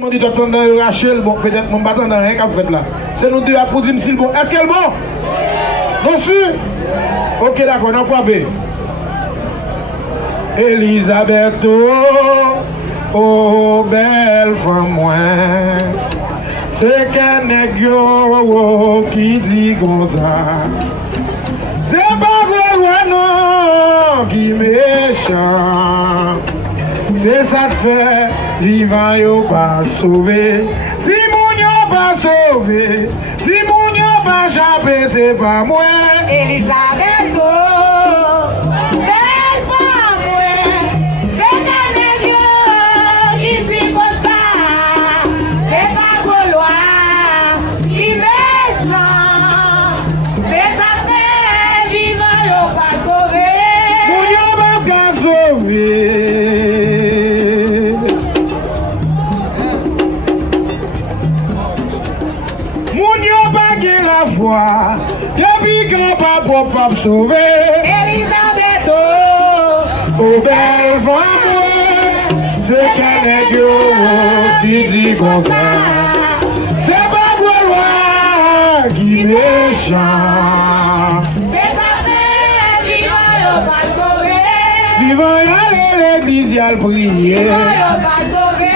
On dit que Rachel, bon, peut-être mon bâton dans rien qu'a fait là. C'est nous deux à pour dire si bon. Est-ce qu'elle est bon? Non, sûr? Ok, d'accord, on va faire. Elisabeth, oh, belle femme, moi. C'est qu'un nèg qui dit comme ça. C'est pas vrai, non, qui méchant. C'est ça que fait, vivant yo pas sauvé. Si moun yo pas sauvé, si moun yo pas chapé, c'est pas moi. Elisabeth, belle femme, c'est un nèg qui dit comme ça. C'est pas Gaulois qui méchant. C'est ça fait, vivant yo pas sauvé. Moun yo pas sauvé. La foi, depuis qu'on pas pour sauver. Elisabeth, oh belle femme, c'est qu'un nèg qui dit comme ça. C'est pas Gaulois qui méchant. c'est ça fait, vivant yo pas sauvé. Vivant y aller l'église y a prier. Vivant yo pas sauvé.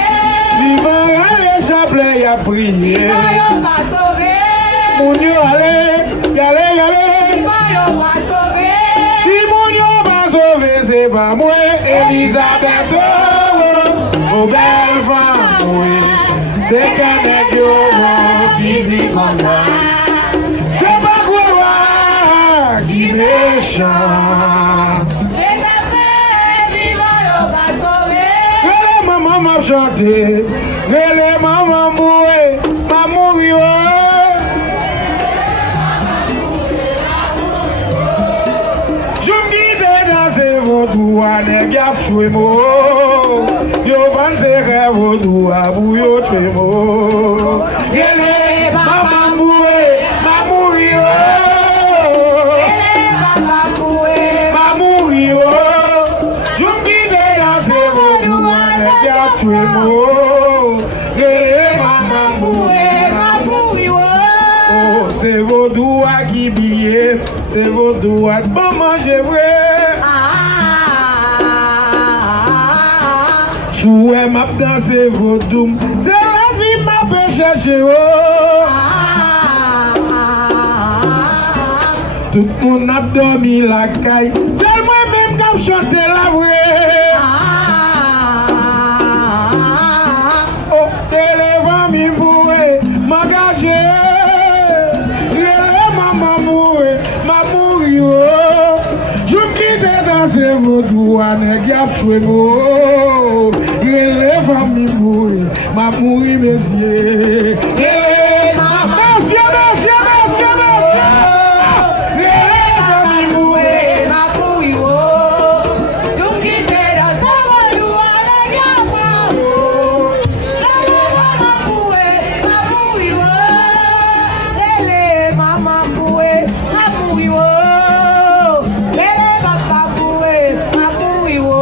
Vivant y aller chapelet y a prier. Vivant yo pas sauvé. Moun yo allez, yale. Vivant yo pas sauvé. Si moun yo pas sauvé, c'est pas moi, Elisabeth, oh belle femme, oui. C'est qu'un nèg qui dit comme ça. C'est pas Gaulois qui méchant. C'est ça fait, vivant yo pas sauvé. Les maman m'a chanté, les maman moué, m'a mouri. Vodou a nèg ap chwe mo. Yo van se rêve vodou a bou yo chwe mo. Gele maman moué, ma mouri yo. Ele papa moué, Ma mouri yo. Yo m'guide dans se vodou a nèg ap chwe mo. Gele maman moué, ma mouri yo. oh, c'est vodou a qui billet, c'est vodou a bon manger vrai. Souhait m'a dansé vodou, c'est la vie m'a peut chercher. Tout le monde a dormi la caille, c'est moi-même qui a chanté la vraie. Oh, téléphone mi bourré, m'engager. Maman mouré, ma mouri. Je me quitte danser vodou, à nèg ap chwe mo. Les familles mourent, ma mourir, messieurs. Les familles mourent, ma mouri yo. Tu me quittes dans sa vodou, à nèg ap chwe mo. Ele maman moué, ma mouri yo. Ele maman moué, ma mouri yo. Ele papa moué, ma mouri yo.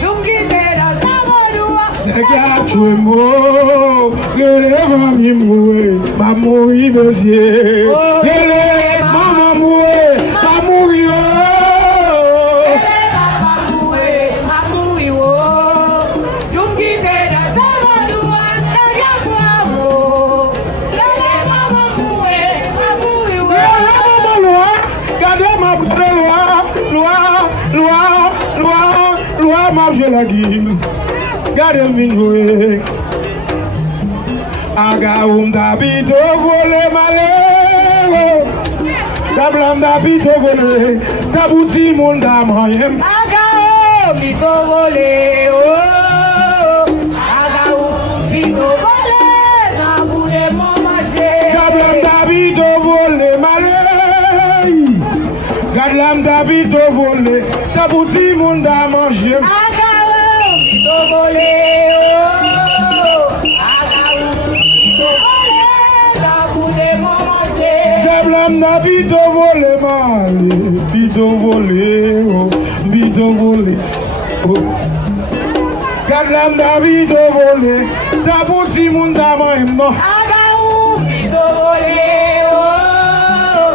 Tu me quittes dans sa vodou. nèg ap chwe mo. Les familles mourent, ma mourir, messieurs. Les maman mourent, ma mourir. Ele papa moué, ma mouri yo. Tu me quittes dans sa vodou, à nèg ap chwe mo. Ele maman moué, ma mouri yo. Loi, ma je la guille. Gardez le jouer. Aga d'habito volé malé. Tablam d'habito volé. Tabouti mon dame. Agao, bito volé, oh. Agao, bito volé, na boule mon manger. Tablam d'habito volé malé. Gadlam d'habito volé. Tabouti mon dame. Agao, bito volé, oh. Agao, bito volé, na boule mon manger. Tablam d'habito volé malé. Bito volé, oh. Bito volé, oh. Gadlam d'habito volé. ta bouti moun ta man bon. Agaou qui volé oh.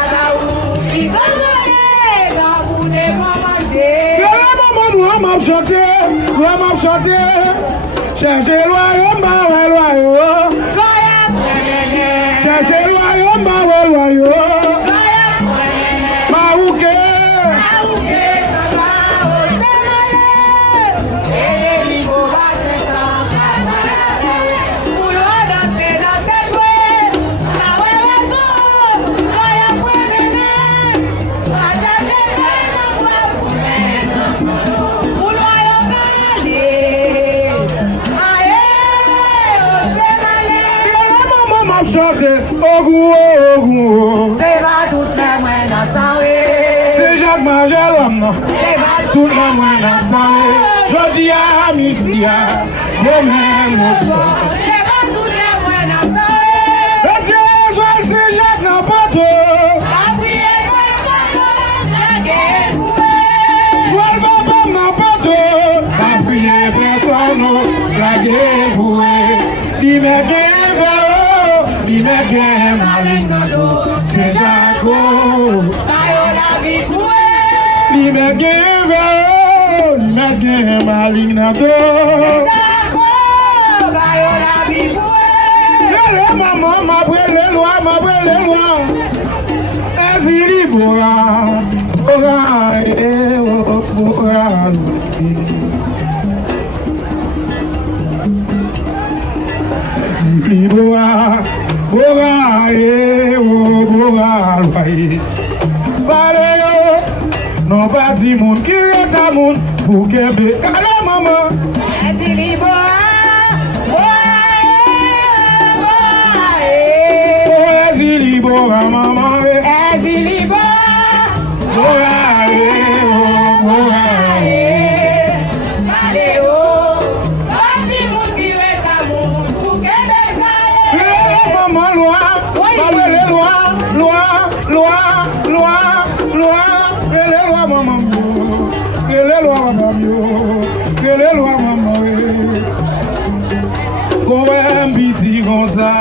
Agaou qui volé dans vous ne pas manger. Maman m'a chanté, m'a chanté. Cherchez loyaume, bah loyaume. Cherchez loyaume, bah loyaume. C'est pas toute la moine à sang. C'est Jacques Magellan, non? C'est pas Toute la moine à sang. Je dis à Missia, moi-même le toi. C'est pas toute la moine à sang. C'est Jacques n'a pas de. La prière la guerre bouée. Joël Papa n'a pas de. La prière personne, la guerre bouée. Dis mais bien malingado, c'est Jaco. La vie bouée. Dis mais bien malingado. La vie bouée. Maman m'a pris les lois. Ezili bora, bora. Ezili bora, Fale yo, non pas di moun ki reta moun pou kebe kale maman. Ezili bora. Ezili bora maman. Ezili bora.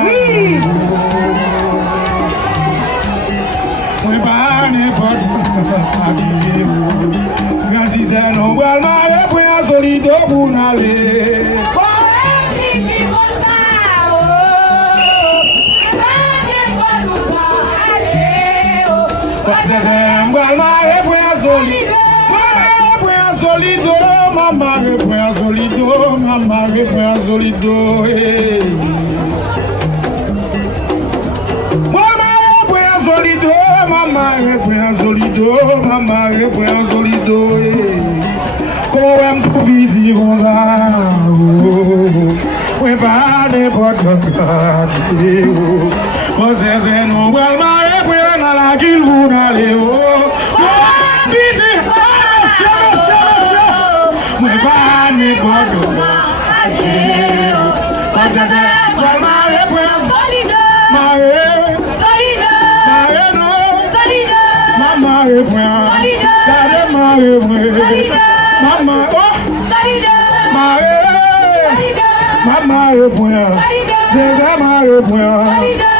Oui. Oui, pas n'importe quoi. Grandizer non boit mal pour un solide pour n'aller. Maman, solido, Como é muito vivo, foi para depois você não vai mais para nada que luna leu. Foi para depois Maman,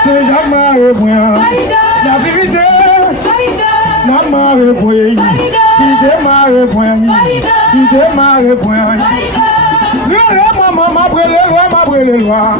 c'est jamais la vérité. Maman, il démarre maman, m'a brûlé les lois.